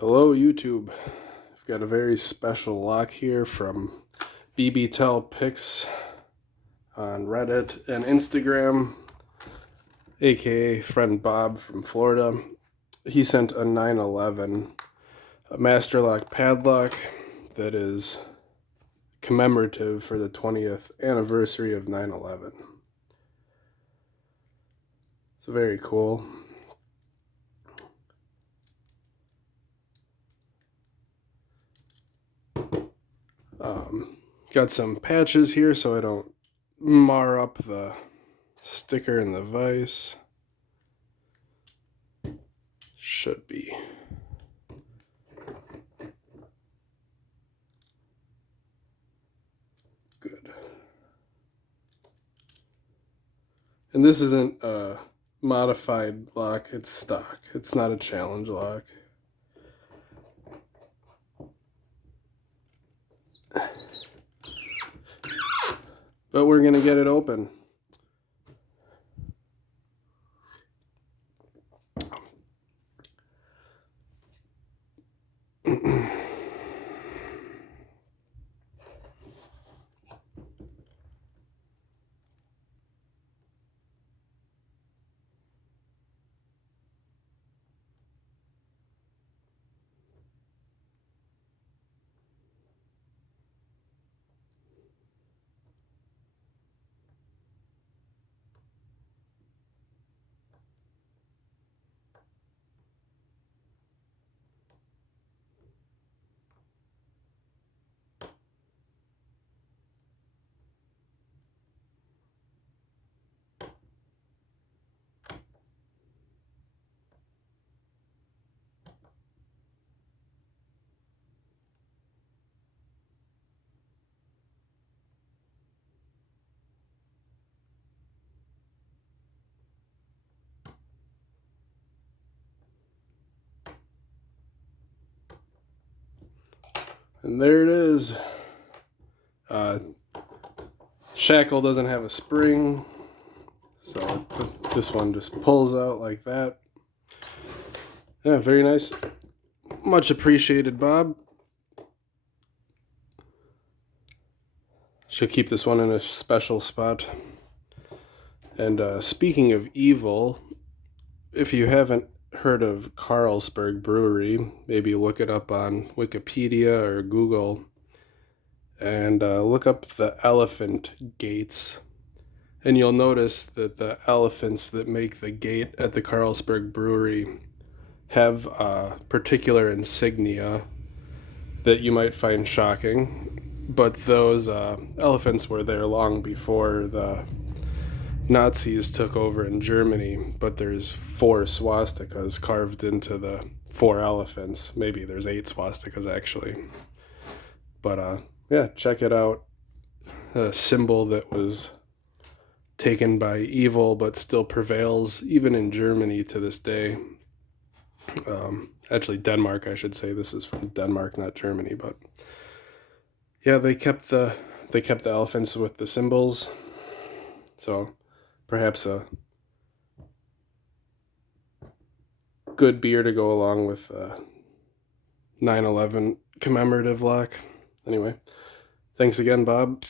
Hello YouTube. I've got a very special lock here from BBTELPIX on Reddit and Instagram, aka friend Bob from Florida. He sent a 911 master lock padlock that is commemorative for the 20th anniversary of 9/11. So very cool. Got some patches here so I don't mar up the sticker and the vise. Should be. Good. And this isn't a modified lock, it's stock. It's not a challenge lock. But we're gonna get it open. And there it is. Shackle doesn't have a spring, so this one just pulls out like that. Yeah, very nice. Much appreciated, Bob. Should keep this one in a special spot. And speaking of evil, if you haven't heard of Carlsberg Brewery, maybe look it up on Wikipedia or Google and look up the elephant gates, and you'll notice that the elephants that make the gate at the Carlsberg Brewery have particular insignia that you might find shocking, but those elephants were there long before the Nazis took over in Germany. But there's 4 swastikas carved into the 4 elephants. Maybe there's 8 swastikas actually. But yeah, check it out. A symbol that was taken by evil but still prevails even in Germany to this day. Actually Denmark, I should say. This is from Denmark, not Germany. But yeah, they kept the elephants with the symbols. So perhaps a good beer to go along with 9/11 commemorative lock. Anyway, thanks again, Bob.